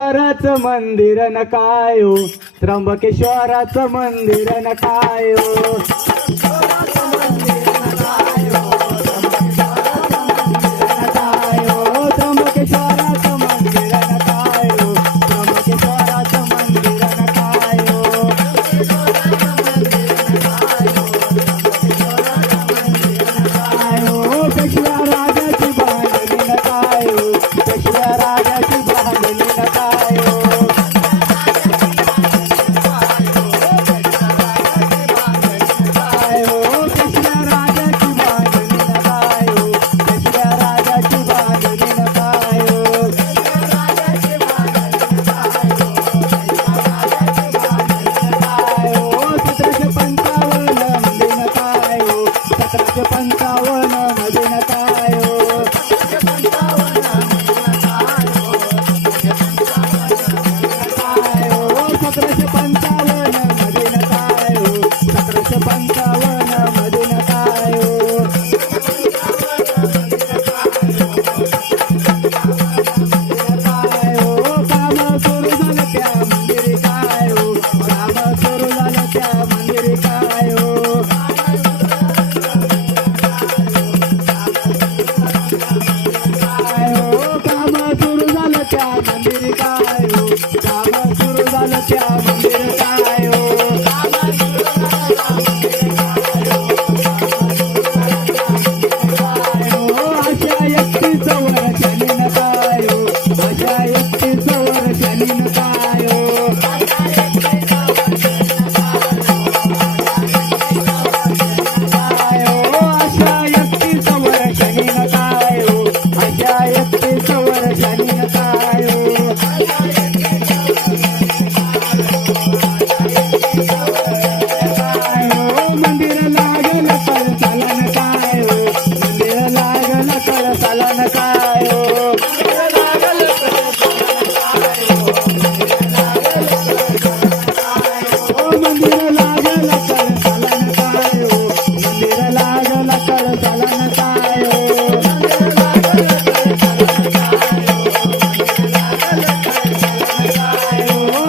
त्र्यंबकेश्वराचं मंदिर न काय हो, त्र्यंबकेश्वराचं मंदिर न काय हो. त्र्यंबकेश्वराचं मंदिर न काय हो, त्र्यंबकेश्वराचं मंदिर न काय हो. पेशव्या राजाची बांधणी न काय हो, पेशव्या राजाची बांधणी न काय हो. पेशव्या राजाची बांधणी न काय हो, पेशव्या राजाची बांधणी न काय हो. 1755 मध्ये न काय हो, 1755 मध्ये न काय हो. 1755 मध्ये न काय हो, 1755 मध्ये न काय हो. काम सुरू झालं त्या मंदिरी काय हो, काम सुरू झालं त्या मंदिरी काय हो. काम सुरू झालं त्या मंदिरी काय हो, काम सुरू झालं त्या मंदिर काय हो. अशा एकटीचं वर्षाने न काय हो, अशा एकटीचं वर्षाने न काय हो. अशा एकटीचं वर्षाने न काय हो, अशा एकटीचं वर्षाने न काय हो. मंदिर लागलं कळसाला न काय हो, मंदिर लागलं कळसाला न काय हो. मंदिर लागलं कळसाला न काय हो, मंदिर लागलं कळसाला न काय हो.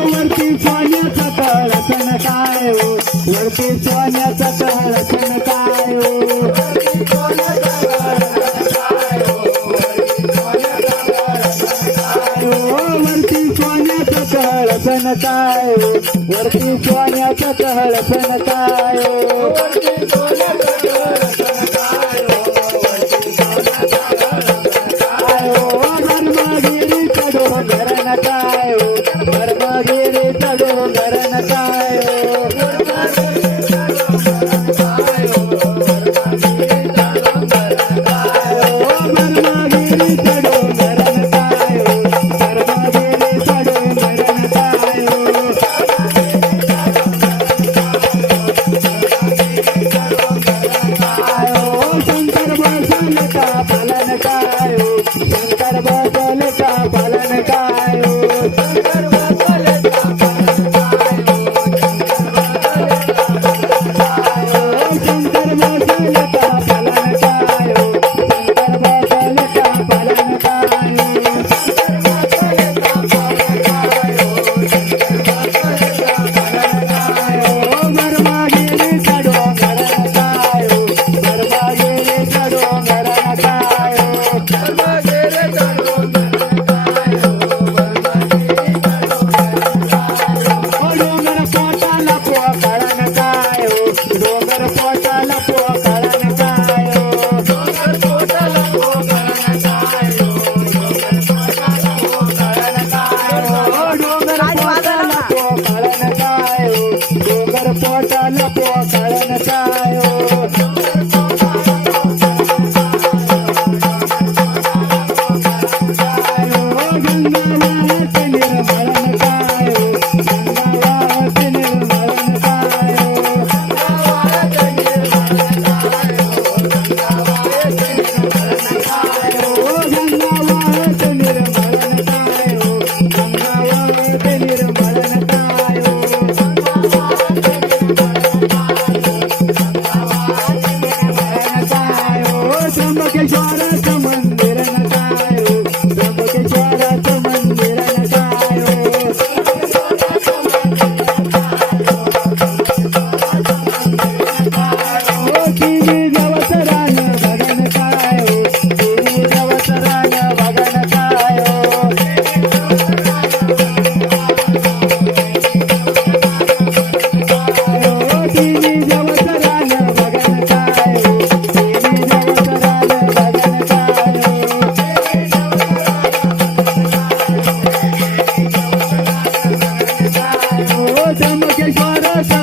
वरती सोन्याचा कळस न काय हो, वरती सोन्याचा कळस न काय हो. वरती सोन्याचा कळस न काय हो, वरती सोन्याचा कळस न काय हो. धर्मगिरीचा डोंगर न काय हो, धर्मगिरीचा डोंगर न काय हो. धर्मगिरीचा डोंगर न काय हो, धर्मगिरीचा डोंगर न काय हो. शंकर बसल का पालन काय हो, शंकर बसल का पालन काय हो. त्र्यंबकेश्वर